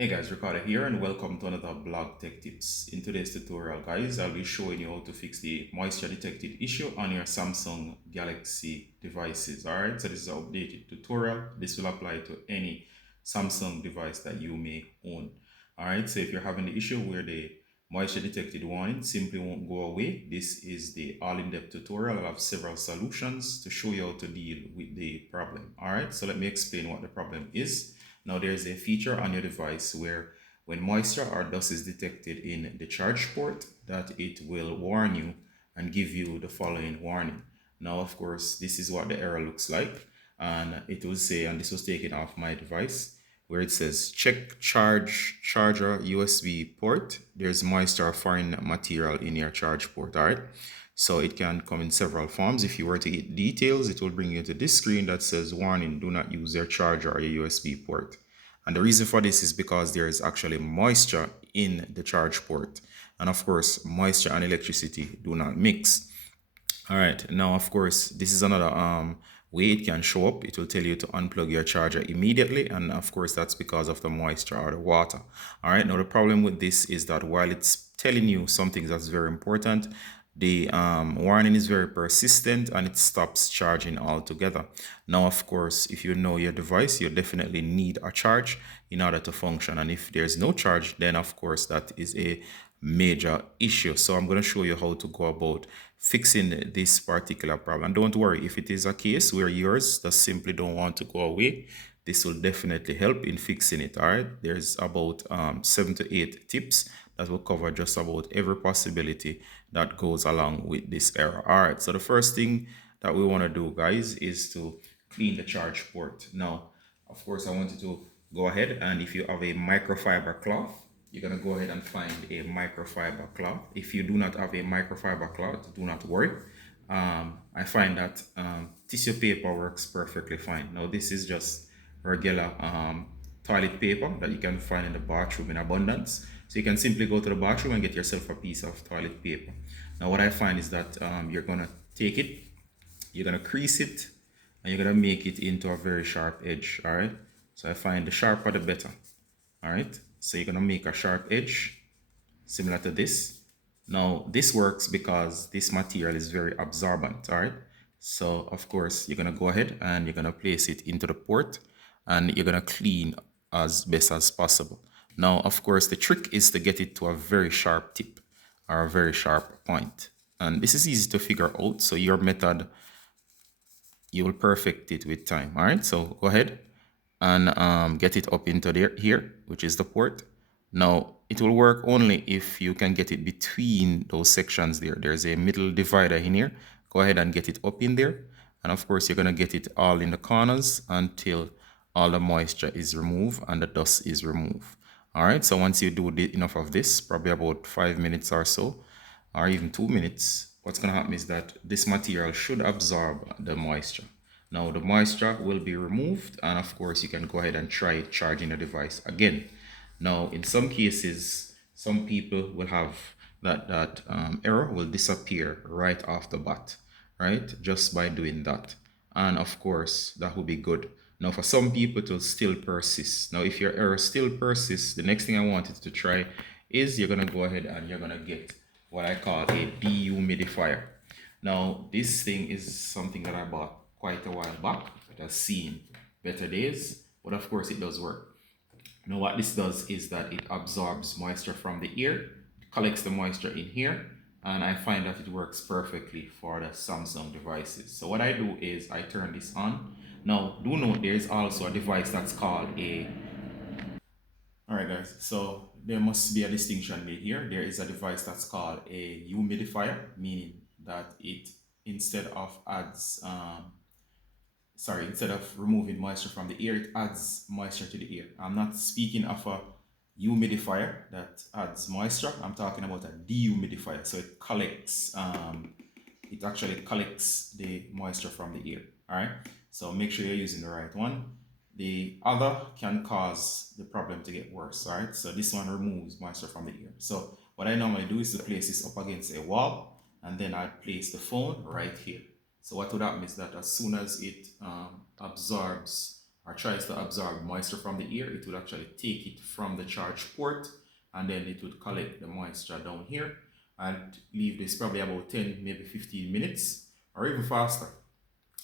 Hey guys, Ricardo here and welcome to another blog tech tips. In today's tutorial guys, I'll be showing you how to fix the moisture detected issue on your Samsung Galaxy devices. Alright, so this is an updated tutorial. This will apply to any Samsung device that you may own. Alright, so if you're having the issue where the moisture detected warning simply won't go away, this is the all-in-depth tutorial. I'll have several solutions to show you how to deal with the problem. Alright, so let me explain what the problem is. Now there's a feature on your device where when moisture or dust is detected in the charge port, that it will warn you and give you the following warning. Now, of course, this is what the error looks like. And it will say, and this was taken off my device, where it says check charger USB port. There's moisture or foreign material in your charge port. All right. So it can come in several forms. If you were to hit details, it will bring you to this screen that says warning, do not use your charger or your USB port. And the reason for this is because there is actually moisture in the charge port. And of course, moisture and electricity do not mix. All right, now of course, this is another way it can show up. It will tell you to unplug your charger immediately, and of course that's because of the moisture or the water. All right, now the problem with this is that while it's telling you something that's very important, the warning is very persistent and it stops charging altogether. Now, of course, if you know your device, you definitely need a charge in order to function. And if there's no charge, then of course that is a major issue. So I'm going to show you how to go about fixing this particular problem. Don't worry, if it is a case where yours just simply don't want to go away, this will definitely help in fixing it. All right, there's about 7 to 8 tips that will cover just about every possibility that goes along with this error. All right, so the first thing that we want to do, guys, is to clean the charge port. Now, of course, I want you to go ahead, and if you have a microfiber cloth, you're going to go ahead and find a microfiber cloth. If you do not have a microfiber cloth, do not worry. I find that tissue paper works perfectly fine. Now, this is just regular toilet paper that you can find in the bathroom in abundance. So you can simply go to the bathroom and get yourself a piece of toilet paper. Now, what I find is that you're going to take it, you're going to crease it, and you're going to make it into a very sharp edge. All right. So I find the sharper the better. All right. So you're going to make a sharp edge similar to this. Now, this works because this material is very absorbent. All right. So, of course, you're going to go ahead and you're going to place it into the port and you're going to clean as best as possible. Now, of course, the trick is to get it to a very sharp tip or a very sharp point. And this is easy to figure out. So your method, you will perfect it with time. All right, so go ahead and get it up into there here, which is the port. Now, it will work only if you can get it between those sections there. There's a middle divider in here. Go ahead and get it up in there. And of course, you're going to get it all in the corners until all the moisture is removed and the dust is removed. All right, so once you do enough of this, probably about 5 minutes or so, or even 2 minutes, what's going to happen is that this material should absorb the moisture. Now the moisture will be removed, and of course you can go ahead and try charging the device again. Now in some cases, some people will have that error will disappear right off the bat, right? Just by doing that. And of course that will be good. Now for some people it will still persist. Now if your error still persists, the next thing I wanted to try is you're going to go ahead and you're going to get what I call a dehumidifier. Now this thing is something that I bought quite a while back. It has seen better days, but of course it does work. Now what this does is that it absorbs moisture from the air, collects the moisture in here, and I find that it works perfectly for the Samsung devices. So what I do is I turn this on. Now do note there is also a device that's called a Alright guys, so there must be a distinction made here. There is a device that's called a humidifier, meaning that it instead of instead of removing moisture from the air, it adds moisture to the air. I'm not speaking of a humidifier that adds moisture. I'm talking about a dehumidifier. So it actually collects the moisture from the air. All right. So make sure you're using the right one. The other can cause the problem to get worse. All right. So this one removes moisture from the air. So what I normally do is to place this up against a wall, and then I place the phone right here. So what would happen is that as soon as it absorbs or tries to absorb moisture from the air, it will actually take it from the charge port, and then it would collect the moisture down here and leave this probably about 10, maybe 15 minutes or even faster.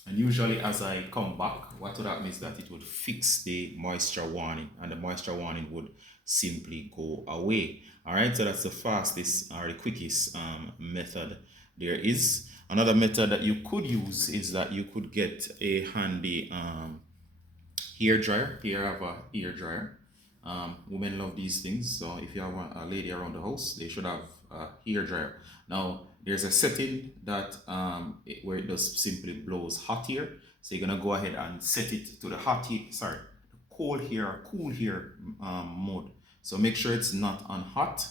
And usually as I come back, what would happen is that it would fix the moisture warning, and the moisture warning would simply go away. All right, so that's the fastest or the quickest method there is. Another method that you could use is that you could get a handy hair dryer. Here I have a hair dryer. Women love these things, so if you have a lady around the house, they should have a hair dryer. Now there's a setting that where it does simply blows hot air, so you're gonna go ahead and set it to the hot air, sorry, cold air, cool air mode. So make sure it's not on hot.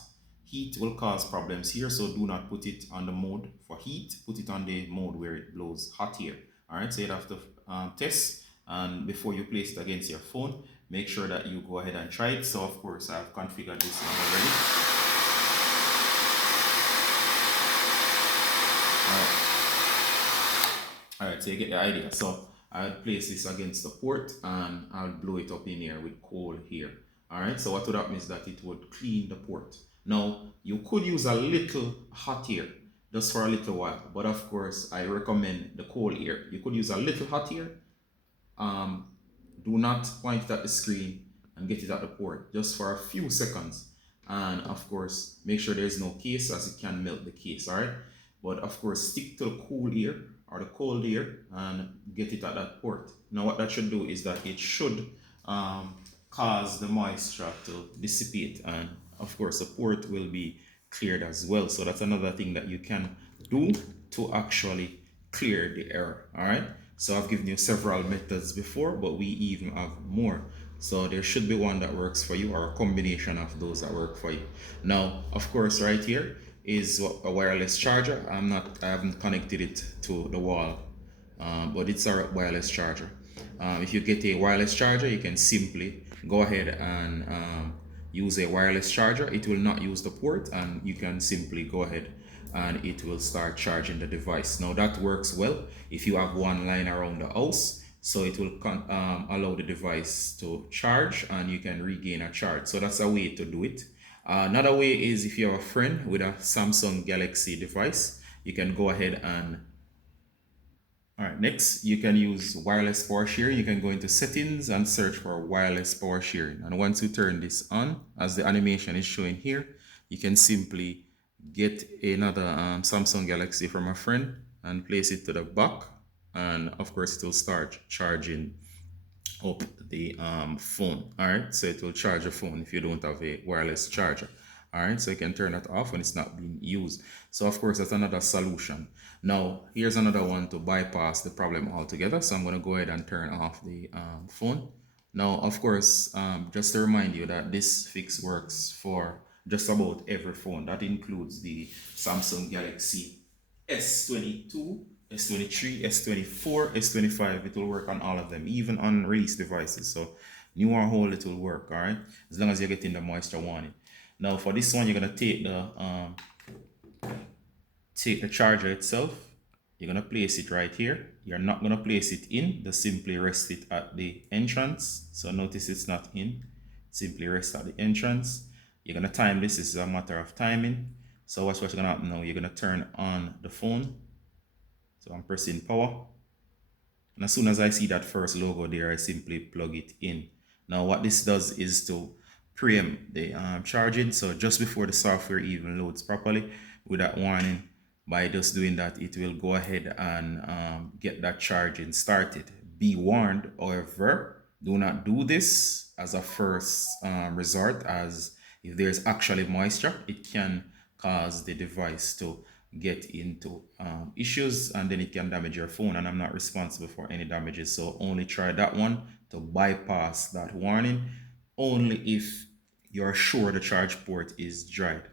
Heat will cause problems here, so do not put it on the mode for heat. Put it on the mode where it blows hot air. All right, so you have to test, and before you place it against your phone, make sure that you go ahead and try it. So of course I've configured this one already. All right, so you get the idea. So I'll place this against the port and I'll blow it up in here with cold air. All right, so what would happen is that it would clean the port. Now you could use a little hot air just for a little while, but of course I recommend the cold air. You could use a little hot air. Do not point it at the screen and get it at the port just for a few seconds, and of course make sure there's no case, as it can melt the case. All right, but of course stick to the cool air or the cold air and get it at that port. Now what that should do is that it should cause the moisture to dissipate, and of course the port will be cleared as well. So that's another thing that you can do to actually clear the error. All right, so I've given you several methods before, but we even have more. So there should be one that works for you, or a combination of those that work for you. Now of course right here is a wireless charger. I haven't connected it to the wall, but it's a wireless charger. If you get a wireless charger, you can simply go ahead and use a wireless charger. It will not use the port, and you can simply go ahead and it will start charging the device. Now that works well if you have one line around the house, so it will allow the device to charge and you can regain a charge. So that's a way to do it. Another way is if you have a friend with a Samsung Galaxy device, you can go ahead and all right, next you can use wireless power sharing. You can go into settings and search for wireless power sharing, and once you turn this on, as the animation is showing here, you can simply get another Samsung Galaxy from a friend and place it to the back, and of course it will start charging up the phone. All right, so it will charge a phone if you don't have a wireless charger. All right, so you can turn that off when it's not being used. So of course that's another solution. Now here's another one to bypass the problem altogether. So I'm going to go ahead and turn off the phone. Now of course, just to remind you that this fix works for just about every phone. That includes the Samsung Galaxy S22, S23, S24, S25. It will work on all of them, even on release devices. So new or old, it will work. All right, as long as you're getting the moisture warning. Now for this one, you're gonna take the charger itself. You're gonna place it right here. You're not gonna place it in, just simply rest it at the entrance. So notice it's not in, simply rest at the entrance. You're gonna time this. This is a matter of timing. So watch what's gonna happen now. You're gonna turn on the phone. So I'm pressing power, and as soon as I see that first logo there, I simply plug it in. Now what this does is to preempt the charging. So just before the software even loads properly with that warning, by just doing that, it will go ahead and get that charging started. Be warned, however, do not do this as a first resort, as if there's actually moisture, it can cause the device to get into issues, and then it can damage your phone, and I'm not responsible for any damages. So only try that one to bypass that warning, only if you're sure the charge port is dried.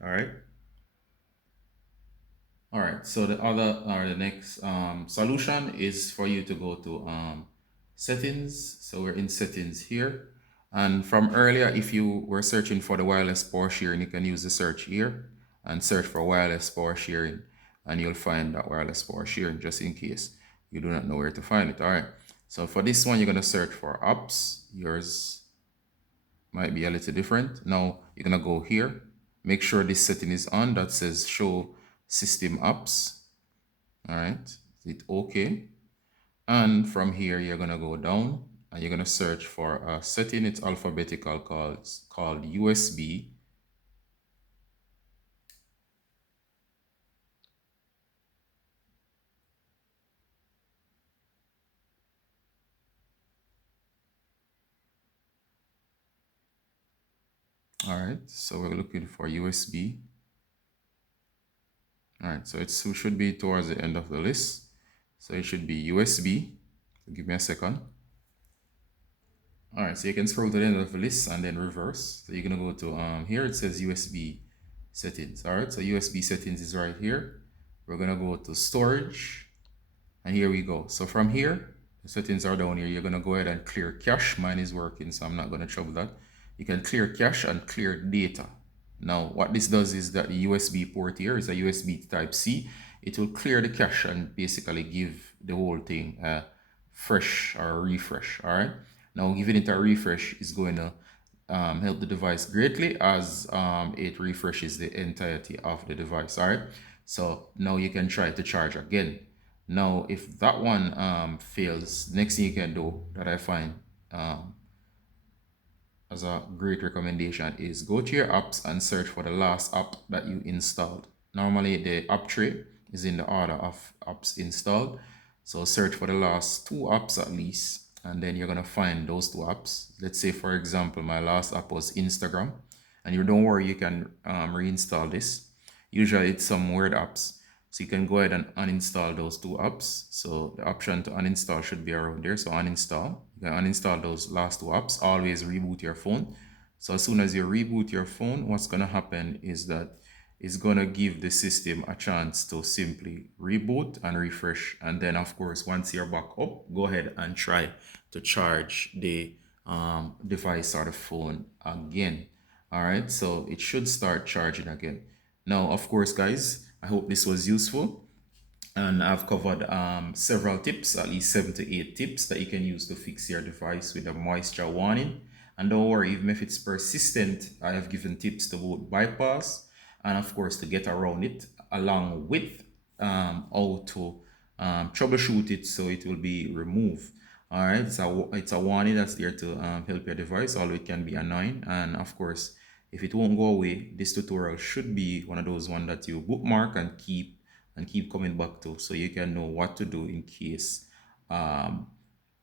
All right, so the next solution is for you to go to settings. So we're in settings here, and from earlier, if you were searching for the wireless power sharing, you can use the search here and search for wireless power sharing, and you'll find that wireless power sharing, just in case you do not know where to find it. All right, So for this one, you're going to search for apps. Yours might be a little different. Now you're going to go here. Make sure this setting is on that says show system apps. All right. Hit OK. And from here, you're going to go down and you're going to search for a setting. It's alphabetical called USB. All right, so we're looking for USB. All right, so it should be towards the end of the list. So it should be USB. Give me a second. All right, so you can scroll to the end of the list and then reverse. So you're gonna go to here it says USB settings. All right, so USB settings is right here. We're gonna go to storage, and here we go. So from here, the settings are down here. You're gonna go ahead and clear cache. Mine is working, so I'm not gonna trouble that. You can clear cache and clear data. Now, what this does is that the USB port here is a USB type C. It will clear the cache and basically give the whole thing a fresh or a refresh. All right. Now, giving it a refresh is going to help the device greatly as it refreshes the entirety of the device. All right. So now you can try to charge again. Now, if that one fails, next thing you can do that I find as a great recommendation is go to your apps and search for the last app that you installed. Normally the app tray is in the order of apps installed. So search for the last 2 apps at least, and then you're gonna find those 2 apps. Let's say for example, my last app was Instagram, and you don't worry, you can reinstall this. Usually it's some weird apps. So you can go ahead and uninstall those 2 apps. So the option to uninstall should be around there. So uninstall. You can uninstall those last 2 apps. Always reboot your phone. So as soon as you reboot your phone, what's going to happen is that it's going to give the system a chance to simply reboot and refresh. And then of course, once you're back up, go ahead and try to charge the device or the phone again. All right, so it should start charging again. Now, of course, guys, I hope this was useful. And I've covered several tips, at least 7 to 8 tips that you can use to fix your device with a moisture warning. And don't worry, even if it's persistent, I have given tips to both bypass and of course to get around it, along with how to troubleshoot it so it will be removed. All right, it's a warning that's there to help your device, although it can be annoying. And of course, if it won't go away, this tutorial should be one of those ones that you bookmark and keep coming back to, so you can know what to do in case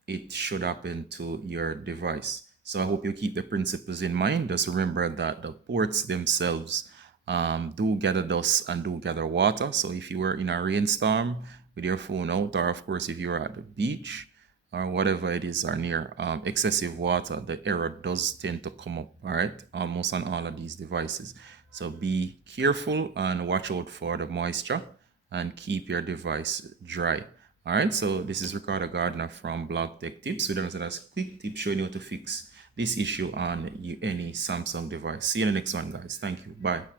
it should happen to your device. So I hope you keep the principles in mind. Just remember that the ports themselves do gather dust and do gather water. So if you were in a rainstorm with your phone out, or of course if you're at the beach or whatever it is, or near excessive water, the error does tend to come up, all right, almost on all of these devices. So be careful and watch out for the moisture and keep your device dry. All right, so this is Ricardo Gardner from Blog Tech Tips with a quick tip showing you how to fix this issue on any Samsung device. See you in the next one, guys. Thank you. Bye.